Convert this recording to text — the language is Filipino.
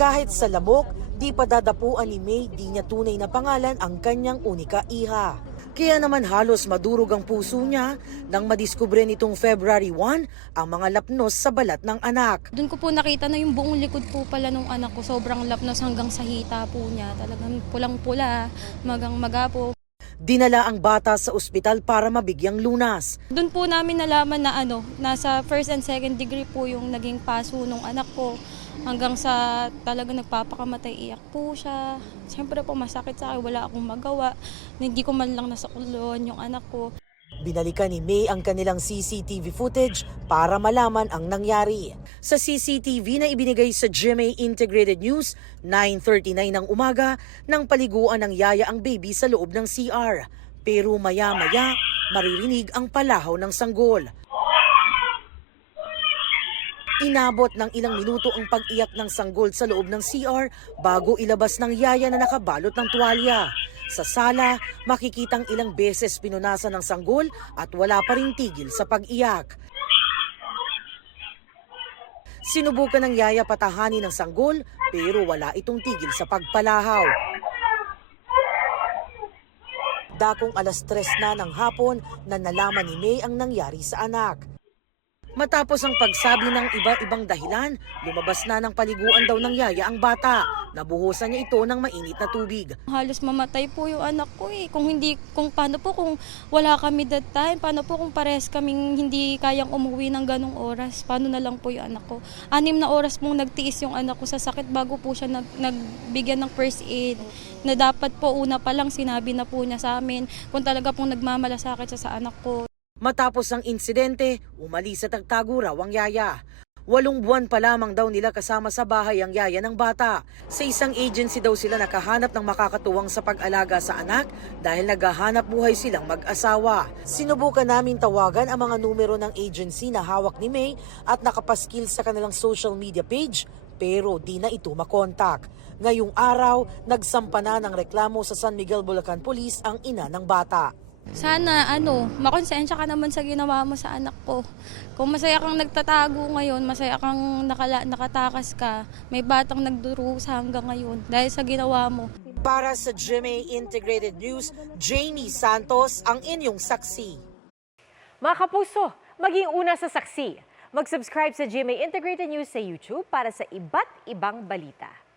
Kahit sa lamok, di pa dadapuan ni May di niya tunay na pangalan ang kanyang unika iha. Kaya naman halos madurog ang puso niya nang madiskubre nitong February 1 ang mga lapnos sa balat ng anak. Doon ko po nakita na yung buong likod po pala nung anak ko, sobrang lapnos hanggang sa hita po niya. Talagang pulang-pula, magang-maga po. Dinala ang bata sa ospital para mabigyang lunas. Doon po namin nalaman na nasa first and second degree po yung naging paso nung anak ko. Hanggang sa talagang nagpapakamatay, iyak po siya. Siyempre po masakit sa akin, wala akong magawa. Hindi ko man lang nasakulon yung anak ko. Binalikan ni May ang kanilang CCTV footage para malaman ang nangyari. Sa CCTV na ibinigay sa GMA Integrated News, 9:39 ng umaga, nang paliguan ng yaya ang baby sa loob ng CR. Pero maya-maya, maririnig ang palahaw ng sanggol. Inabot ng ilang minuto ang pag-iyak ng sanggol sa loob ng CR bago ilabas ng yaya na nakabalot ng tuwalya. Sa sala, makikitang ilang beses pinunasan ng sanggol at wala pa ring tigil sa pag-iyak. Sinubukan ng yaya patahanin ng sanggol pero wala itong tigil sa pagpalahaw. Dakong 3:00 na ng hapon na nalaman ni May ang nangyari sa anak. Matapos ang pagsabi ng iba-ibang dahilan, lumabas na ng paliguan daw ng yaya ang bata. Nabuhusan niya ito ng mainit na tubig. Halos mamatay po yung anak ko eh. Kung paano po kung wala kami that time, paano po kung pares kaming hindi kayang umuwi ng ganong oras, paano na lang po yung anak ko. 6 na oras pong nagtiis yung anak ko sa sakit bago po siya nagbigyan ng first aid. Na dapat po una pa lang sinabi na po niya sa amin kung talaga pong nagmamalasakit siya sa anak ko. Matapos ang insidente, umalis at nagtago raw ang yaya. 8 buwan pa lamang daw nila kasama sa bahay ang yaya ng bata. Sa isang agency daw sila nakahanap ng makakatuwang sa pag-alaga sa anak dahil naghahanap buhay silang mag-asawa. Sinubukan namin tawagan ang mga numero ng agency na hawak ni May at nakapaskil sa kanilang social media page pero di na ito makontak. Ngayong araw, nagsampa na ng reklamo sa San Miguel, Bulacan Police ang ina ng bata. Sana makonsensya ka naman sa ginawa mo sa anak ko. Kung masaya kang nagtatago ngayon, masaya kang nakatakas ka, may batang nagdurusa hanggang ngayon dahil sa ginawa mo. Para sa GMA Integrated News, Jamie Santos ang inyong saksi. Mga kapuso, maging una sa saksi. Mag-subscribe sa GMA Integrated News sa YouTube para sa iba't ibang balita.